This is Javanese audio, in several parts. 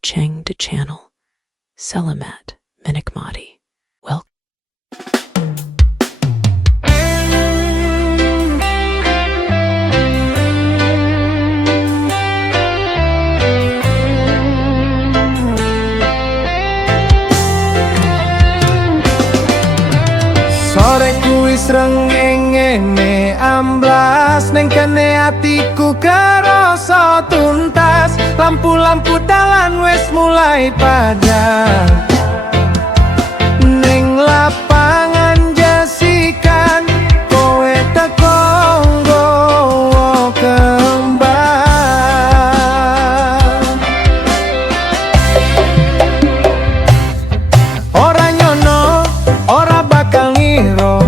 Cheng De Channel, Selamat Menikmati. Welcome. Sore kuwi srengenge amblas ning kene atiku kerasa tuntas. Lampu-lampu dalan wis mulai padam. Ning lapangan jasikan kowe teko nggawa kembang. Ora nyono, ora bakal ngira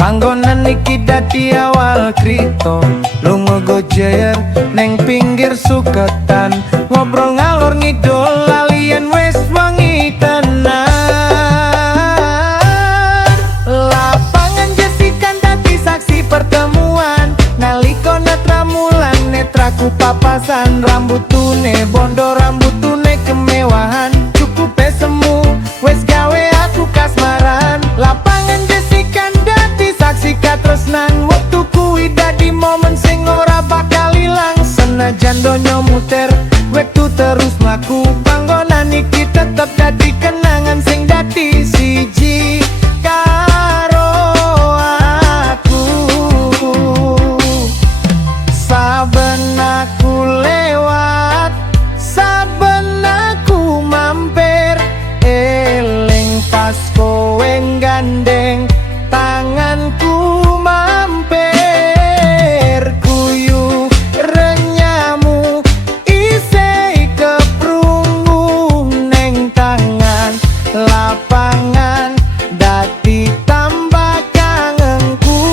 panggonan iki dadi awal krito. Lunga gojer neng pinggir suketan, ngobrol ngalor ngidul lalian wis wengi tenan. Lapangan jesikan dadi saksi pertemuan, nalika netra mulan netraku papasan. Rambutune bondo, rambutune kemewahan, cukup semu wis gawe aku kasmaran. Lapangan jesikan dadi saksi katresnan, wektu kuwi dadi momen sing ora bakal ilang. Senajan donya muter, wektu terus mlaku, panggonan iki tetep dadi kenangan sing dadi siji karo aku. Saben aku lewat, saben aku mampir, eling pas kowe gandeng tanganku mampir. Kuyu renyamu isih keprunggu neng tangan, lapangan dadi tambah kangenku.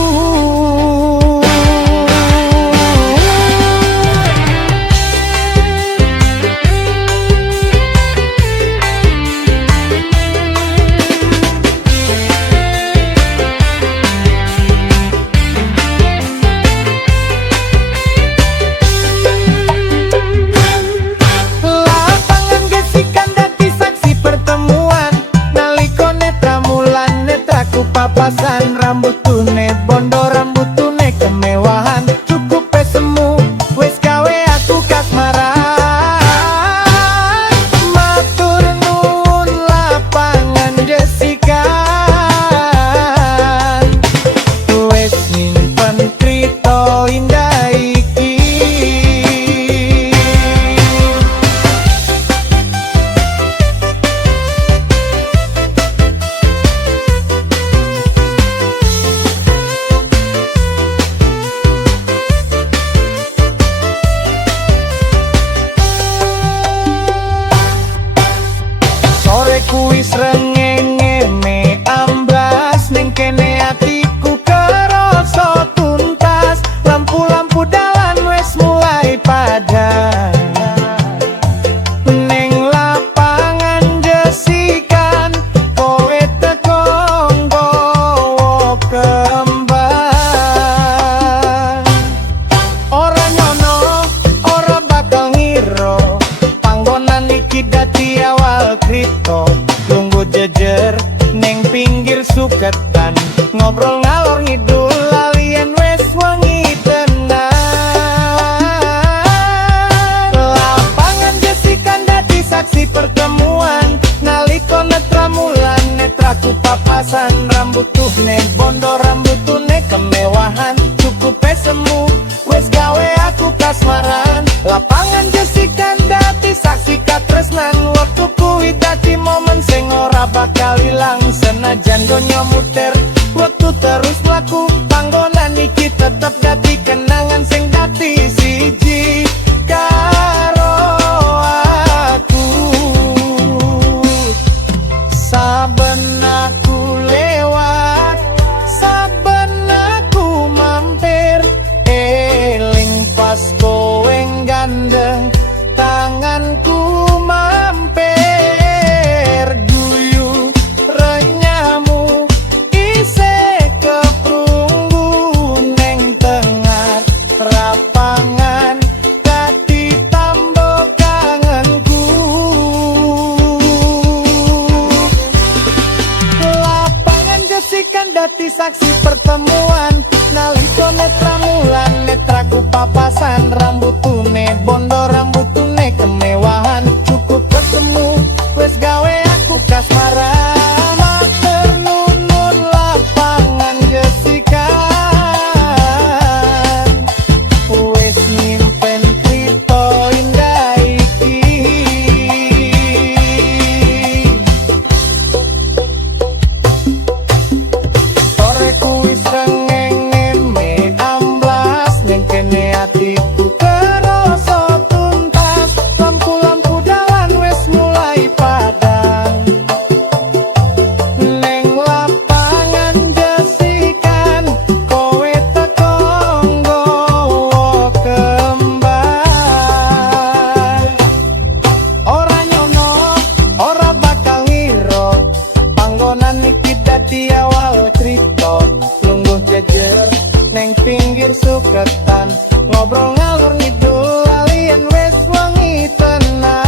Lapangan gesikan dadi saksi pertemuan, nalika netra mulan netraku papasan. Rambutune bondo, rambutune kemewahan, cukup semu wis gawe aku kasmaran. Matur nuwun lapangan jesikan, wis nyimpen krito indah iki. Sore kuwi srengenge me amblas ning kene atiku kerasa tuntas. Lampu-lampu dalan wis mulai padam. Ning lapangan jesikan kowe teko nggawa kembang. Ora nyono, ora bakal ngira panggonan iki dadi awal krito. Lungguh jejer neng pinggir suketan, ngobrol ngalor ngidul lalian wis wengi tenan. Lapangan jesikan dadi saksi pertemuan, nalika netra mulan netraku papasan. Rambutune bondo, rambutune kemewahan, cukup semu wis gawe aku kasmaran. Lapangan jesikan dadi saksi katresnan, waktu kuwi dadi momen sing ora bakal ilang. Senajan donya muter, waktu terus mlaku, panggonan iki tetep dadi kenangan sing dadi siji karo aku. Saben aku lewat, saben aku mampir, eling pas kowe gandeng tanganku mampir. Guyu renyamu isih keprunggu neng tengah lapangan dadi tambah kangenku. saksi pertemuan nalika netra mulan netraku papasan rambutune bondo rambutune kemewahan cukup ketemu wes gawe aku kasmaran matur nuwun lapangan gesikan wes nyimpen kripto indah iki sore kuwi srengenge me amblas ning kene atiku kerasa tuntas lampu-lampu dalan wes mulai padang neng lapangan jesikan kowe teko nggawa kembar ora nyono ora bakal ngira panggonan iki dadi awal crita lungguh jejer neng pinggir suketan ngobrol ngalur ngidul alien wes wengi tenang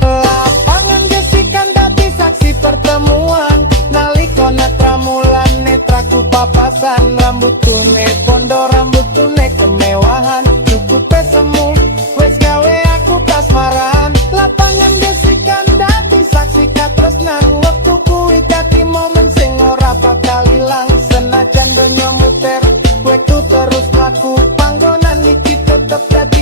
lapangan gesikan dadi saksi pertemuan nalika netra mulan netraku papasan rambutune bondo rambutune kemewahan cukup semu wes gawe aku kasmaran lapangan gesikan dadi saksi katresnan wektu kuwi dadi momen sing ora bakal ilang senajan donya muter wektu terus mlaku panggonan iki tetep dadi